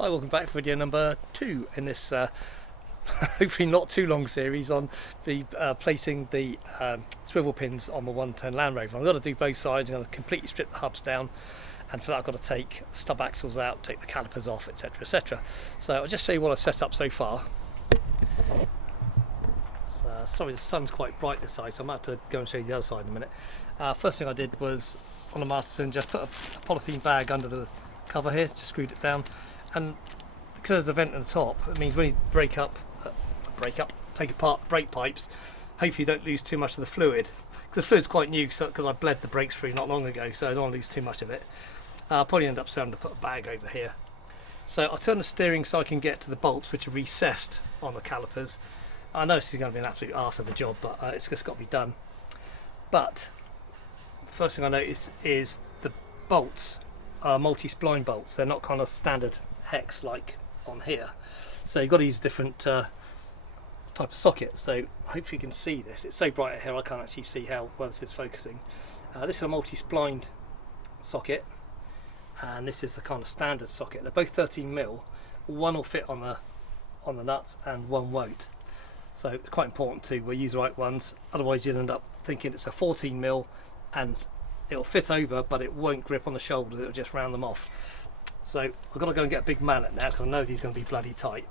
Hi, welcome back for video number 2 in this hopefully not too long series on the placing the swivel pins on the 110 Land Rover. I've got to do both sides. I'm going to completely strip the hubs down, and for that I've got to take the stub axles out, take the calipers off, etc, etc. So I'll just show you what I've set up so far. So, sorry, the sun's quite bright this side, so I might have to go and show you the other side in a minute. First thing I did was on the master cylinder, just put a polythene bag under the cover here, just screwed it down. And because there's a vent at the top, it means when you take apart brake pipes, hopefully you don't lose too much of the fluid. Because the fluid's quite new, because I bled the brakes through not long ago, so I don't want to lose too much of it. I'll probably end up having to put a bag over here. So I'll turn the steering so I can get to the bolts, which are recessed on the calipers. I know this is going to be an absolute arse of a job, but it's just got to be done. But first thing I notice is the bolts are multi-spline bolts. They're not kind of standard hex like on here, so you've got to use different type of socket. So hopefully you can see this. It's so bright here I can't actually see how well this is focusing. This is a multi-splined socket, and this is the kind of standard socket. They're both 13mm. One will fit on the nuts and one won't, so it's quite important to use the right ones, otherwise you'll end up thinking it's a 14mm and it'll fit over but it won't grip on the shoulders, it'll just round them off. So I've got to go and get a big mallet now, because I know these are going to be bloody tight,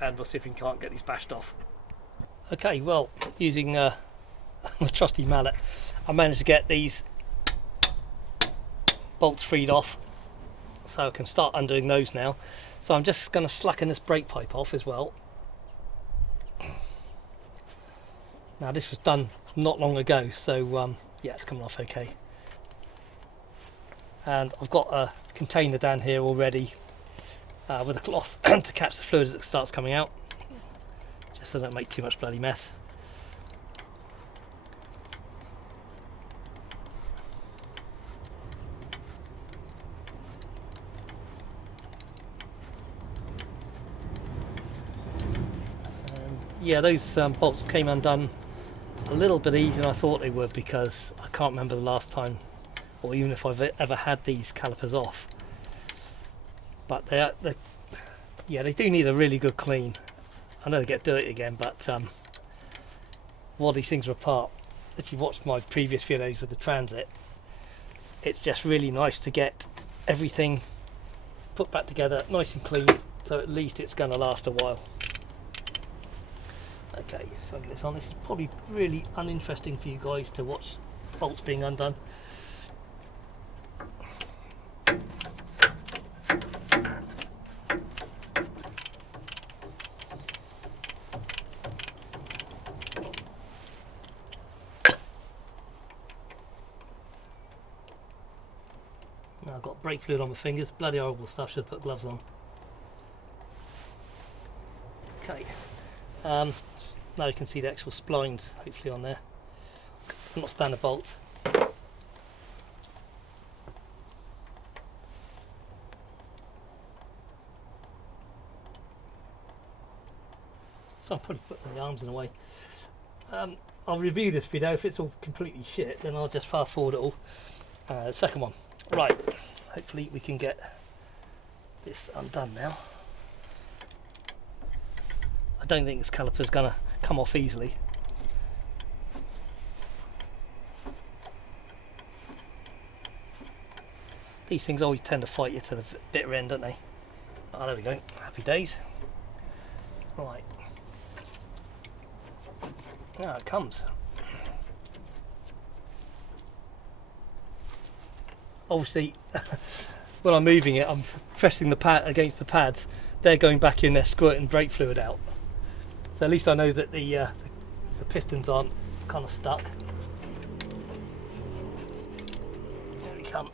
and we'll see if we can't get these bashed off. Okay, well, using the trusty mallet, I managed to get these bolts freed off, so I can start undoing those now. So I'm just going to slacken this brake pipe off as well. Now this was done not long ago, so yeah, it's coming off okay. And I've got a container down here already with a cloth to catch the fluid as it starts coming out, just so I don't make too much bloody mess. And yeah, those bolts came undone a little bit easier than I thought they would, because I can't remember the last time, or even if I've ever had these calipers off. But they do need a really good clean. I know they get dirty again, but while these things are apart, if you watched my previous videos with the Transit, it's just really nice to get everything put back together nice and clean, so at least it's going to last a while. Okay, so I'll get this on. This is probably really uninteresting for you guys to watch bolts being undone. Now I've got brake fluid on my fingers, bloody horrible stuff, should have put gloves on. Okay, now you can see the actual splines hopefully on there, not standard bolts. So I'm probably putting the arms in the way. I'll review this video. If it's all completely shit, then I'll just fast forward it all. The second one. Right, hopefully we can get this undone now. I don't think this caliper's gonna come off easily. These things always tend to fight you to the bitter end, don't they? Oh, there we go. Happy days. Right. Now it comes. Obviously, when I'm moving it, I'm pressing the pad against the pads. They're going back in there, squirting brake fluid out. So at least I know that the pistons aren't kind of stuck. There we come.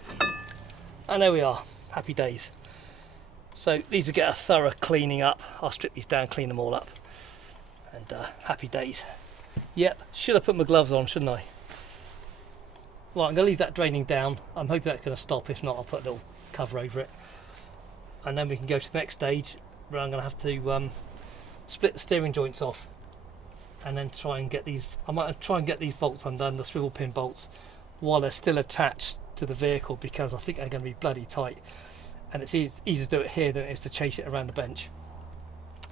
And there we are. Happy days. So these will get a thorough cleaning up. I'll strip these down, clean them all up, and happy days. Yep, should have put my gloves on, shouldn't I? Right, I'm going to leave that draining down. I'm hoping that's going to stop. If not, I'll put a little cover over it. And then we can go to the next stage, where I'm going to have to split the steering joints off, and then try and get these. I might try and get these bolts undone, the swivel pin bolts, while they're still attached to the vehicle, because I think they're going to be bloody tight. and it's easier to do it here than it is to chase it around the bench.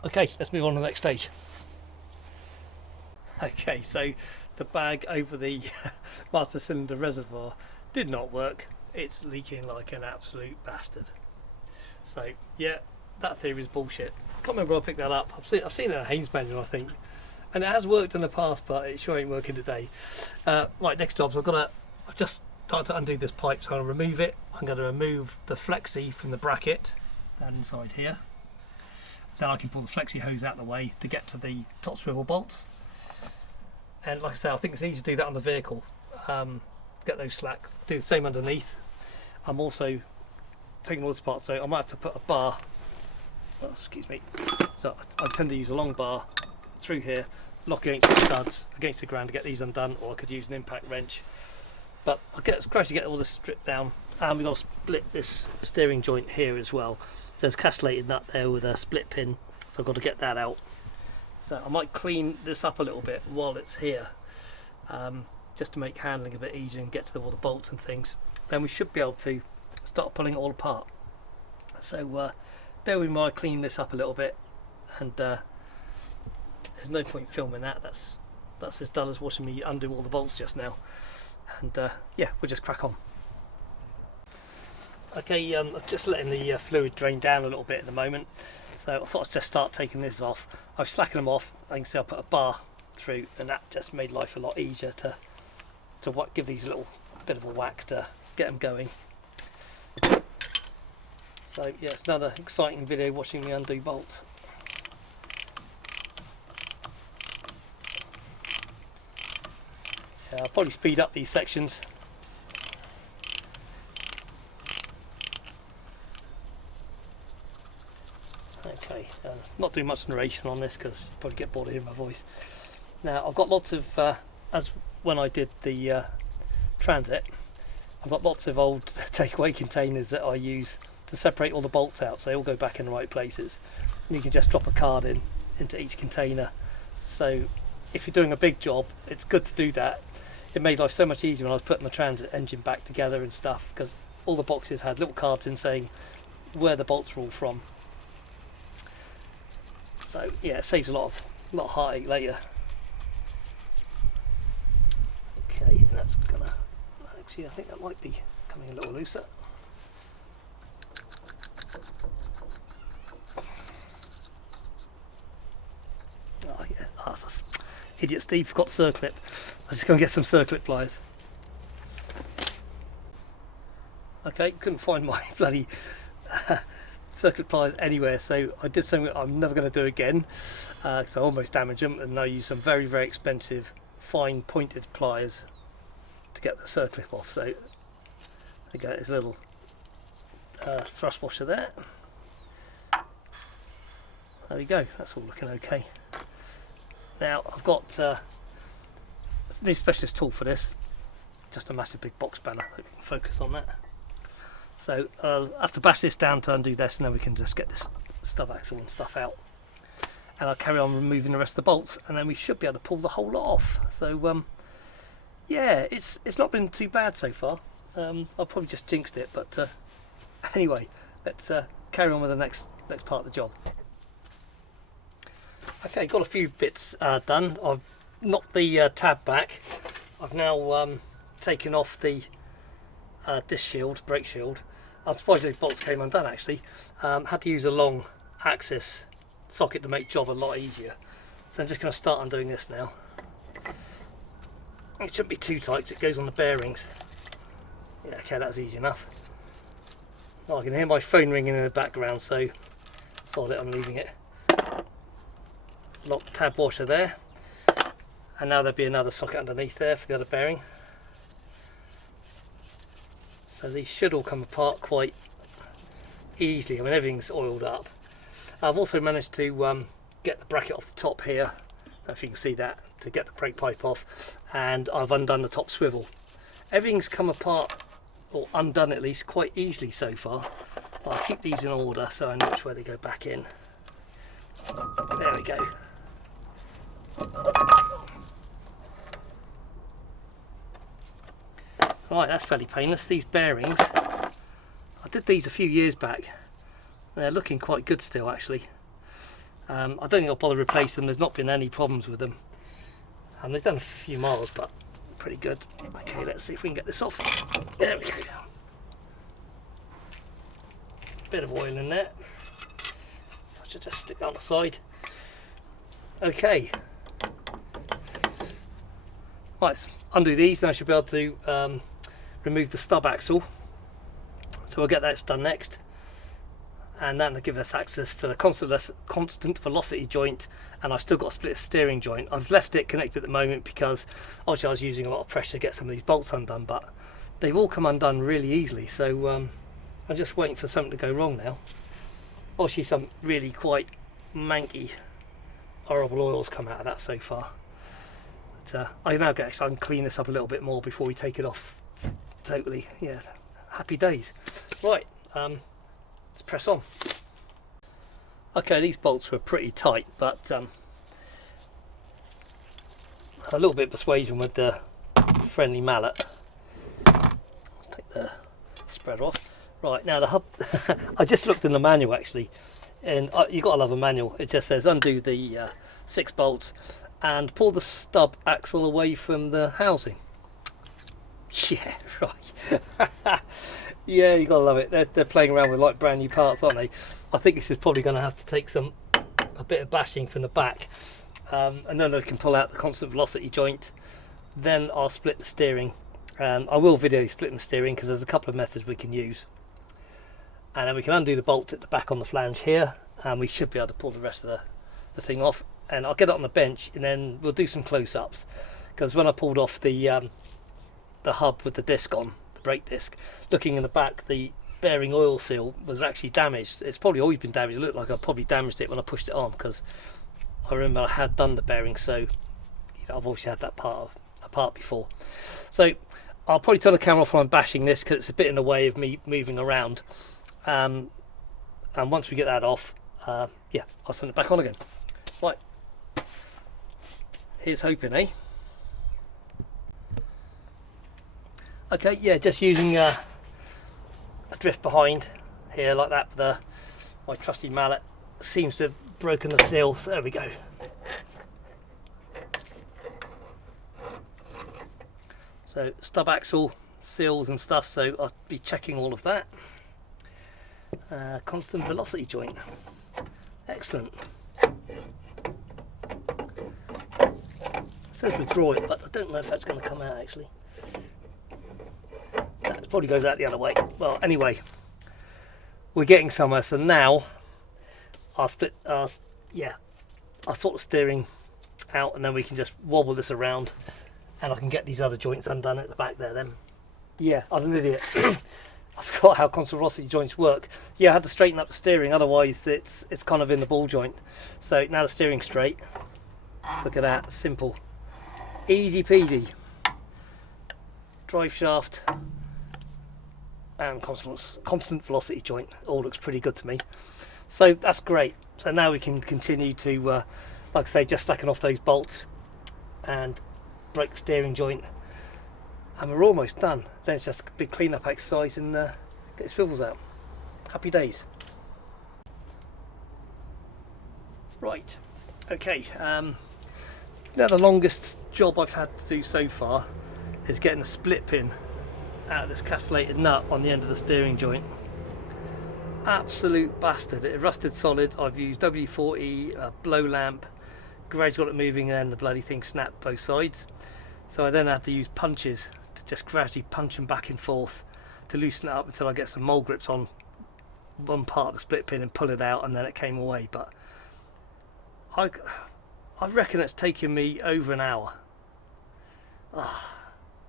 Okay, let's move on to the next stage. Okay, so the bag over the master cylinder reservoir did not work. It's leaking like an absolute bastard. So yeah, that theory is bullshit. Can't remember where I picked that up. I've seen it in a Haynes manual, I think, and it has worked in the past, but it sure ain't working today. Right, next job. So I've just started to undo this pipe, so I'm going to remove it. I'm going to remove the flexi from the bracket down inside here. Then I can pull the flexi hose out of the way to get to the top swivel bolts. And like I say, I think it's easy to do that on the vehicle. Get those slacks. Do the same underneath. I'm also taking all this apart, so I might have to put a bar. Oh, excuse me. So I tend to use a long bar through here, lock against the studs, against the ground to get these undone, or I could use an impact wrench. But I'll gradually get all this stripped down. And we've got to split this steering joint here as well. There's a castellated nut there with a split pin, so I've got to get that out. So I might clean this up a little bit while it's here, just to make handling a bit easier and get to all the bolts and things. Then we should be able to start pulling it all apart. So bear with me while I clean this up a little bit, and there's no point filming that. That's as dull as watching me undo all the bolts just now. And yeah, we'll just crack on. Okay, I'm just letting the fluid drain down a little bit at the moment, so I thought I'd just start taking this off. I've slackened them off. I can see I put a bar through, and that just made life a lot easier to give these a little bit of a whack to get them going. So yeah, it's another exciting video watching me undo bolts. Yeah, I'll probably speed up these sections. Okay, not doing much narration on this because you probably get bored of hearing my voice. Now I've got lots of, as when I did the Transit, I've got lots of old takeaway containers that I use to separate all the bolts out so they all go back in the right places. And you can just drop a card into each container. So if you're doing a big job, it's good to do that. It made life so much easier when I was putting the Transit engine back together and stuff, because all the boxes had little cards in saying where the bolts are all from. So yeah, it saves a lot of heartache later. Okay, that's gonna, actually I think that might be coming a little looser. Oh yeah, that's idiot Steve forgot circlip. I'm just going to get some circlip pliers. Okay, couldn't find my bloody circlip pliers anywhere, so I did something I'm never going to do again, because I almost damaged them, and I used some very, very expensive fine pointed pliers to get the circlip off. So there we go, there's a little thrust washer there. There we go, that's all looking okay. Now I've got a specialist tool for this, just a massive big box spanner. Hope you can focus on that. So I'll have to bash this down to undo this, and then we can just get this stub axle and stuff out. And I'll carry on removing the rest of the bolts, and then we should be able to pull the whole lot off. So yeah, it's not been too bad so far. I'll probably just jinxed it, but anyway, let's carry on with the next part of the job. Okay, got a few bits done. I've knocked the tab back. I've now taken off the disc shield, brake shield. I'm surprised those bolts came undone actually. Had to use a long axis socket to make job a lot easier. So I'm just going to start undoing this now. It shouldn't be too tight because it goes on the bearings. Yeah, okay, that's easy enough. Oh, I can hear my phone ringing in the background, so sod it, I'm leaving it. Lock tab washer there, and now there'll be another socket underneath there for the other bearing. So these should all come apart quite easily. I mean, everything's oiled up. I've also managed to get the bracket off the top here, I don't know if you can see that, to get the brake pipe off, and I've undone the top swivel. Everything's come apart, or undone at least, quite easily so far. I'll keep these in order so I know which way they go back in. There we go. Right, that's fairly painless. These bearings, I I did these a few years back. They're looking quite good still, actually. I don't think I'll bother replace them. There's not been any problems with them. They've done a few miles, but pretty good. Okay, let's see if we can get this off. There we go. Bit of oil in there. I should just stick that on the side. Okay. Right, so undo these, and I should be able to remove the stub axle. So we'll get that done next. And then it'll give us access to the constant velocity joint, and I've still got a split steering joint. I've left it connected at the moment because obviously I was using a lot of pressure to get some of these bolts undone, but they've all come undone really easily, so I'm just waiting for something to go wrong now. Obviously some really quite manky horrible oils come out of that so far, but I now get excited and clean this up a little bit more before we take it off totally. Yeah, happy days. Right, let's press on. Okay, these bolts were pretty tight, but a little bit of persuasion with the friendly mallet. Take the spread off. Right, now the hub, I just looked in the manual actually, and you've got to love a manual. It just says undo the 6 bolts and pull the stub axle away from the housing. Yeah, right. Yeah, you gotta love it. They're playing around with like brand new parts, aren't they? I think this is probably going to have to take a bit of bashing from the back, and then I can pull out the constant velocity joint. Then I'll split the steering. I will video splitting the steering because there's a couple of methods we can use, and then we can undo the bolt at the back on the flange here, and we should be able to pull the rest of the thing off. And I'll get it on the bench, and then we'll do some close-ups, because when I pulled off the hub with the disc on, the brake disc, looking in the back, the bearing oil seal was actually damaged. It's probably always been damaged. It looked like I probably damaged it when I pushed it on, because I remember I had done the bearing, so I've obviously had that apart before. So I'll probably turn the camera off when I'm bashing this because it's a bit in the way of me moving around, and once we get that off, yeah, I'll turn it back on again. Right, here's hoping, eh? Okay, yeah, just using a drift behind here like that with my trusty mallet. Seems to have broken the seal, so there we go. So stub axle seals and stuff, so I'll be checking all of that. Constant velocity joint, excellent. It says withdraw it, but I don't know if that's going to come out actually. It probably goes out the other way. Well, anyway, we're getting somewhere. So now I'll split, yeah, I'll sort the steering out, and then we can just wobble this around, and I can get these other joints undone at the back there then. Yeah, I was an idiot. I forgot how constant velocity joints work. Yeah, I had to straighten up the steering, otherwise it's kind of in the ball joint. So now the steering's straight. Look at that, simple. Easy peasy. Drive shaft and constant velocity joint. All looks pretty good to me. So that's great. So now we can continue to, like I say, just stacking off those bolts and break the steering joint, and we're almost done. Then it's just a big clean-up exercise and get the swivels out. Happy days. Right, okay. Now the longest job I've had to do so far is getting a split pin out of this castellated nut on the end of the steering joint. Absolute bastard. It rusted solid. I've used W40, a blow lamp, gradually got it moving, and then the bloody thing snapped both sides. So I then had to use punches to just gradually punch them back and forth to loosen it up until I get some mole grips on one part of the split pin and pull it out, and then it came away. But I reckon it's taken me over an hour. Oh,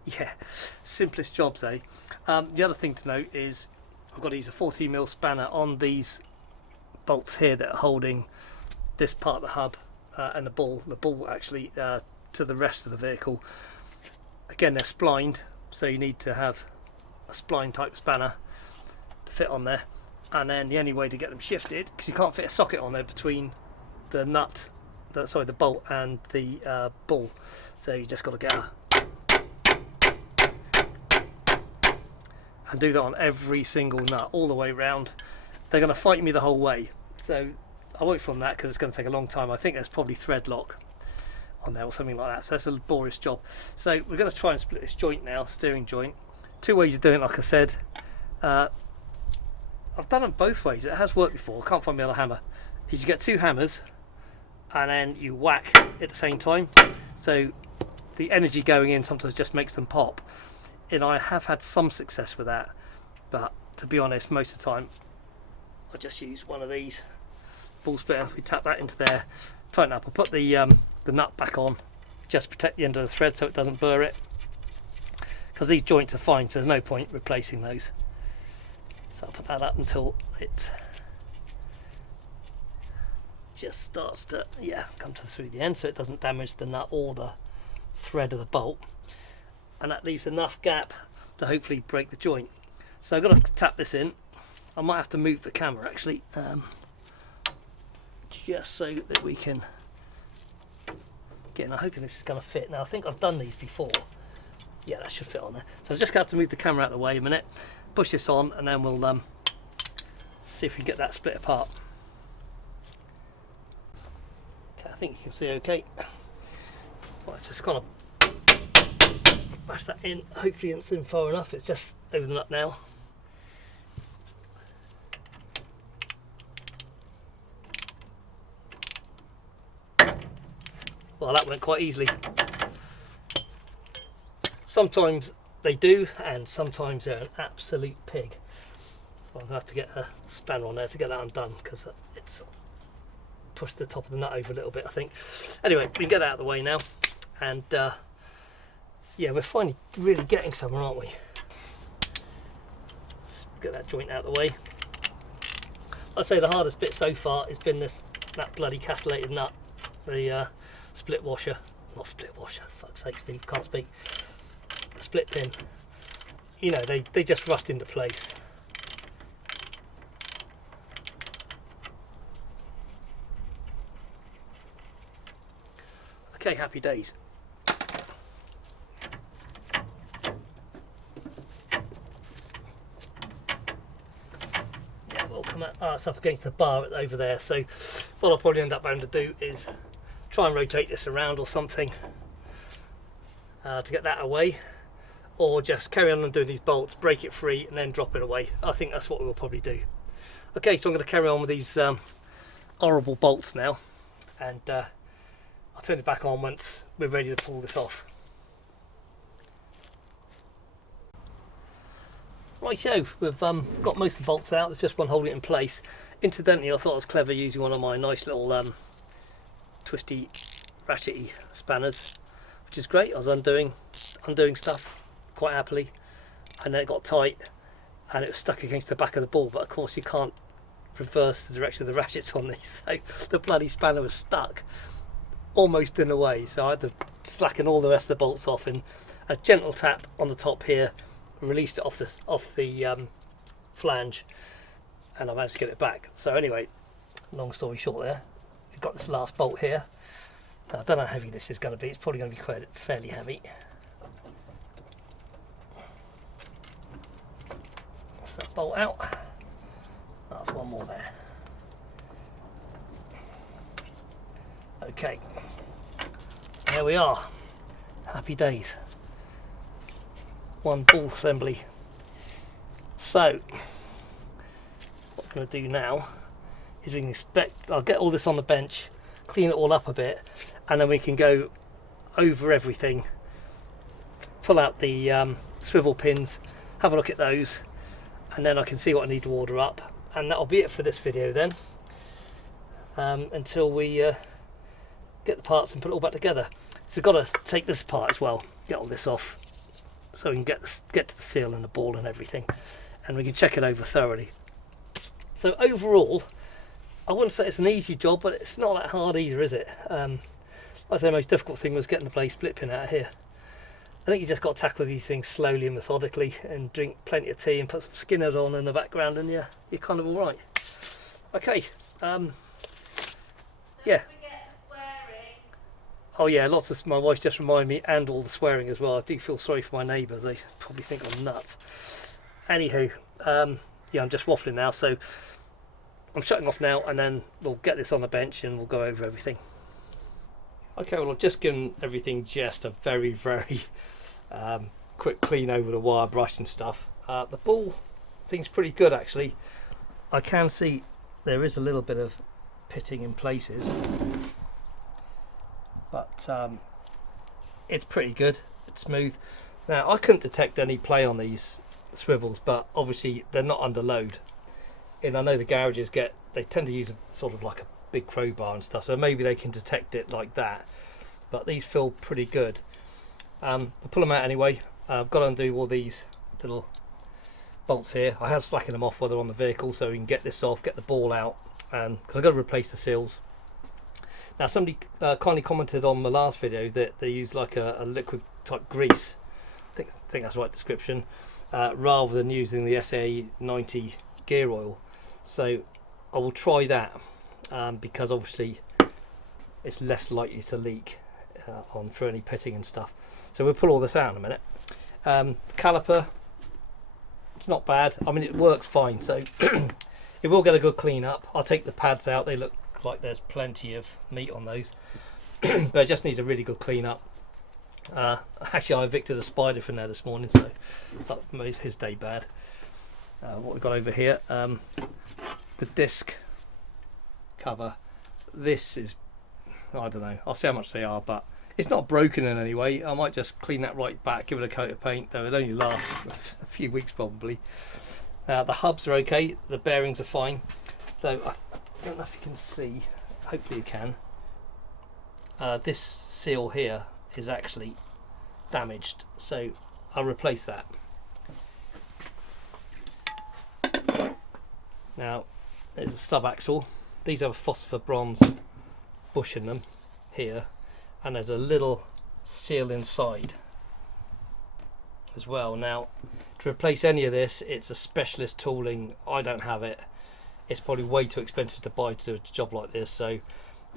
yeah, simplest jobs, eh? The other thing to note is I've got to use a 14mm spanner on these bolts here that are holding this part of the hub and the ball actually to the rest of the vehicle. Again, they're splined, so you need to have a spline type spanner to fit on there, and then the only way to get them shifted, because you can't fit a socket on there between the nut, the bolt and the ball, so you just got to get and do that on every single nut all the way around. They're going to fight me the whole way, so I won't film that because it's going to take a long time. I think there's probably thread lock on there or something like that, so that's a laborious job. So we're going to try and split this joint now, steering joint. Two ways of doing it, like I said. I've done it both ways. It has worked before. I can't find my other hammer. Is you get two hammers and then you whack at the same time, so the energy going in sometimes just makes them pop. And I have had some success with that, but to be honest, most of the time I just use one of these ball splitter. We tap that into there, tighten up. I'll put the nut back on, just protect the end of the thread so it doesn't burr it, because these joints are fine, so there's no point replacing those. So I'll put that up until it just starts to come through the end, so it doesn't damage the nut or the thread of the bolt, and that leaves enough gap to hopefully break the joint. So I've got to tap this in. I might have to move the camera actually, just so that we can get in. I'm hoping this is going to fit. Now I think I've done these before. Yeah, that should fit on there. So I'm just going to have to move the camera out of the way a minute, push this on, and then we'll see if we can get that split apart. Okay, I think you can see okay. Right, just kind of bash that in. Hopefully it's in far enough. It's just over the nut now. Well, that went quite easily. Sometimes they do, and sometimes they're an absolute pig. Well, I'm going to have to get a spanner on there to get that undone, because it's pushed the top of the nut over a little bit, I think. Anyway, we can get that out of the way now, and yeah, we're finally really getting somewhere, aren't we? Let's get that joint out of the way. I'd say the hardest bit so far has been that bloody castellated nut, the split washer, not split washer, fuck's sake Steve, can't speak. Split pin, you know, they just rust into place. Okay, happy days. Yeah, we'll come out. It's up against the bar over there, so what I'll probably end up having to do is try and rotate this around or something to get that away, or just carry on and doing these bolts, break it free and then drop it away. I think that's what we'll probably do. Okay, so I'm going to carry on with these horrible bolts now, and I'll turn it back on once we're ready to pull this off. Right, so we've got most of the bolts out. There's just one holding it in place. Incidentally, I thought it was clever using one of my nice little twisty ratchety spanners, which is great. I was undoing stuff quite happily, and then it got tight and it was stuck against the back of the ball, but of course you can't reverse the direction of the ratchets on these, so the bloody spanner was stuck almost in the way, so I had to slacken all the rest of the bolts off, and a gentle tap on the top here released it off the flange, and I managed to get it back. So anyway, long story short, there we've got this last bolt here. Now, I don't know how heavy this is going to be. It's probably going to be quite fairly heavy. That's that bolt out. That's one more there. Okay, there we are. Happy days. One ball assembly. So what I'm going to do now is we can inspect. I'll get all this on the bench, clean it all up a bit, and then we can go over everything, pull out the swivel pins, have a look at those, and then I can see what I need to order up, and that'll be it for this video then, until we get the parts and put it all back together. So I've got to take this apart as well, get all this off, so we can get to the seal and the ball and everything, and we can check it over thoroughly. So overall, I wouldn't say it's an easy job, but it's not that hard either, is it? I'd say the most difficult thing was getting the blade split pin out of here. I think you just got to tackle these things slowly and methodically, and drink plenty of tea and put some Skinner on in the background, and you're kind of all right. Okay, yeah. Oh yeah, lots of, my wife just reminded me, and all the swearing as well. I do feel sorry for my neighbours, they probably think I'm nuts. Anywho, yeah, I'm just waffling now, so I'm shutting off now, and then we'll get this on the bench and we'll go over everything. Okay, well, I've just given everything just a very, very quick clean over the wire brush and stuff. The ball seems pretty good, actually. I can see there is a little bit of pitting in places, but it's pretty good. It's smooth. Now, I couldn't detect any play on these swivels, but obviously they're not under load. And I know the garages they tend to use a sort of like a big crowbar and stuff, so maybe they can detect it like that, but these feel pretty good. I'll pull them out anyway. I've got to undo all these little bolts here. I have slackened them off while they're on the vehicle, so we can get this off, get the ball out, and because I've got to replace the seals. Now, somebody kindly commented on the last video that they use like a liquid type grease, I think that's the right description, rather than using the SA90 gear oil. So I will try that, because obviously it's less likely to leak on for any pitting and stuff. So we'll pull all this out in a minute. Caliper, it's not bad. I mean, it works fine, so it will get a good clean up. I'll take the pads out. They look like there's plenty of meat on those, but it just needs a really good clean up. Actually, I evicted a spider from there this morning, so that made his day bad. What we've got over here, the disc cover. This is, I don't know, I'll see how much they are, but it's not broken in any way. I might just clean that right back, give it a coat of paint, though it only lasts a few weeks probably. The hubs are okay, the bearings are fine, though I don't know if you can see, hopefully you can. This seal here is actually damaged, so I'll replace that. Now, there's a stub axle. These have a phosphor bronze bush in them here, and there's a little seal inside as well. Now, to replace any of this, it's a specialist tooling. I don't have it. It's probably way too expensive to buy to do a job like this, so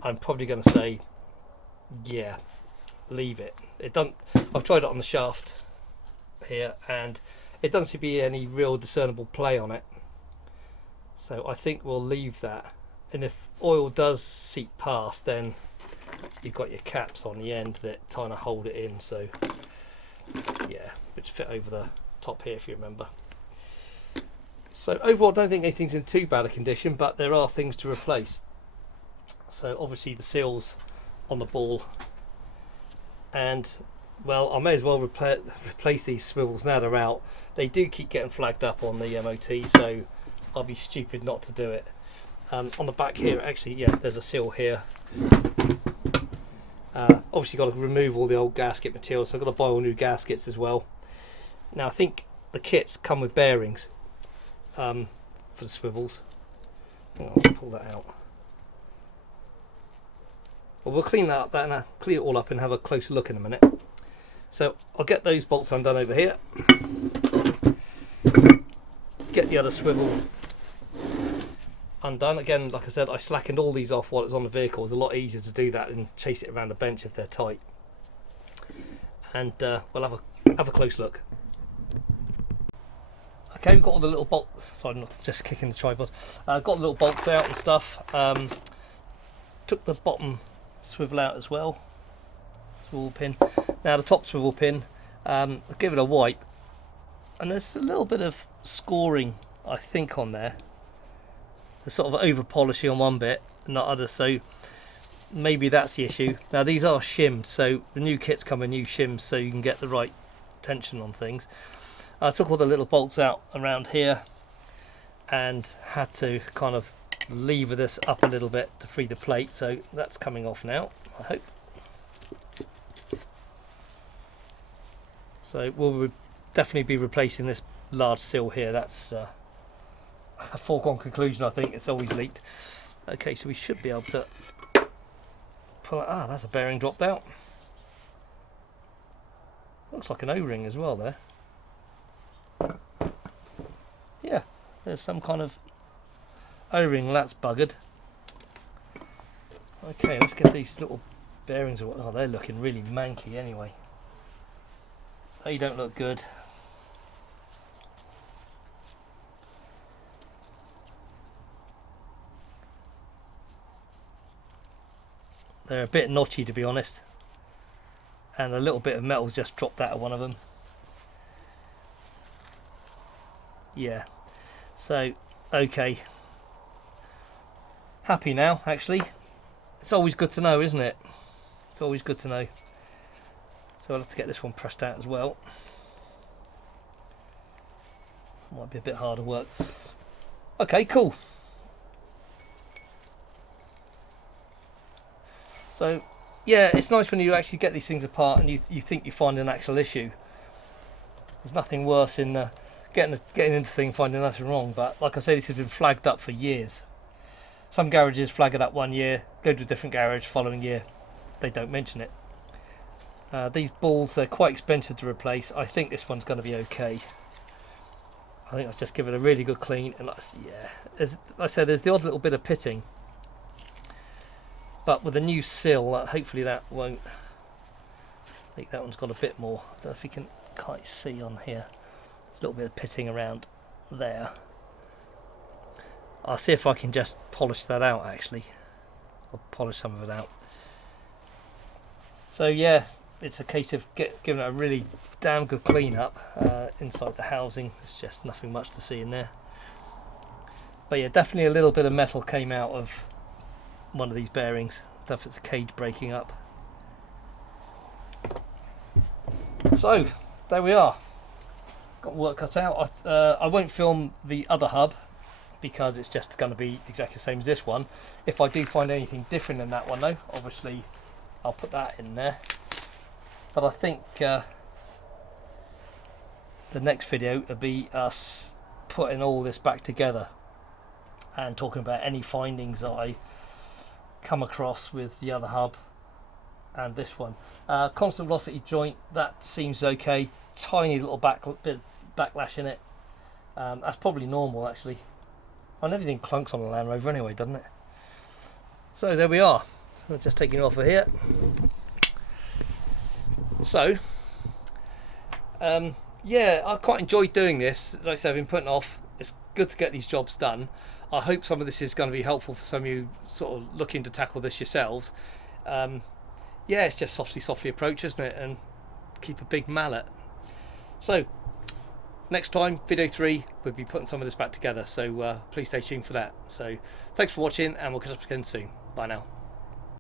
I'm probably going to say, yeah, leave it. I've tried it on the shaft here, and it doesn't seem to be any real discernible play on it. So I think we'll leave that, and if oil does seep past, then you've got your caps on the end that kind of hold it in, so yeah, which fit over the top here if you remember. So overall I don't think anything's in too bad a condition, but there are things to replace. So obviously the seals on the ball, and well, I may as well replace these swivels now they're out. They do keep getting flagged up on the MOT, so I'll be stupid not to do it. On the back here, actually, yeah, there's a seal here. Obviously got to remove all the old gasket material, so I've got to buy all new gaskets as well. Now I think the kits come with bearings for the swivels. I'll pull that out. Well, we'll clean that up, and clean it all up and have a closer look in a minute. So I'll get those bolts undone over here. Get the other swivel undone. Again, like I said, I slackened all these off while it was on the vehicle. It's a lot easier to do that and chase it around the bench if they're tight. And we'll have a close look. Okay, we've got all the little bolts. Sorry, I'm not just kicking the tripod. Got the little bolts out and stuff. Took the bottom swivel out as well. Swivel pin. Now the top swivel pin, I'll give it a wipe, and there's a little bit of scoring, I think, on there. There's sort of over polishing on one bit, not other, so maybe that's the issue. Now these are shimmed, so the new kits come with new shims, so you can get the right tension on things. I took all the little bolts out around here and had to kind of lever this up a little bit to free the plate, so that's coming off now, I hope. So we'll definitely be replacing this large seal here. That's a foregone conclusion, I think. It's always leaked. Okay, so we should be able to pull it. Ah, that's a bearing dropped out. Looks like an O-ring as well there. Yeah, there's some kind of O-ring that's buggered. Okay, let's get these little bearings. Oh, they're looking really manky anyway. They don't look good. They're a bit notchy, to be honest, and a little bit of metal's just dropped out of one of them. Yeah, so okay, happy now actually. It's always good to know, isn't it? It's always good to know. So I'll have to get this one pressed out as well. Might be a bit harder work. Okay, cool. So yeah, it's nice when you actually get these things apart and you think you find an actual issue. There's nothing worse in getting into the thing, finding nothing wrong. But like I say, this has been flagged up for years. Some garages flag it up 1 year, go to a different garage following year, they don't mention it. These balls are quite expensive to replace. I think this one's going to be okay. I think I'll just give it a really good clean, and yeah, as I said, there's the odd little bit of pitting, but with a new sill, hopefully that won't. I think that one's got a bit more. I don't know if you can quite see on here. There's a little bit of pitting around there. I'll see if I can just polish that out actually. I'll polish some of it out. So yeah, it's a case of giving it a really damn good clean up inside the housing. There's just nothing much to see in there. But yeah, definitely a little bit of metal came out of one of these bearings. I don't know if it's a cage breaking up. So there we are. Got work cut out. I won't film the other hub because it's just going to be exactly the same as this one. If I do find anything different in that one though, obviously I'll put that in there. But I think the next video will be us putting all this back together and talking about any findings that I come across with the other hub and this one. Constant velocity joint, that seems okay. Tiny little bit backlash in it. That's probably normal actually. And everything clunks on a Land Rover anyway, doesn't it? So there we are. We're just taking it off of here. So yeah, I quite enjoyed doing this. Like I said, I've been putting off. It's good to get these jobs done. I hope some of this is going to be helpful for some of you sort of looking to tackle this yourselves. Yeah, it's just softly approach, isn't it? And keep a big mallet. So next time, video 3, we'll be putting some of this back together. So please stay tuned for that. So thanks for watching, and we'll catch up again soon. Bye now.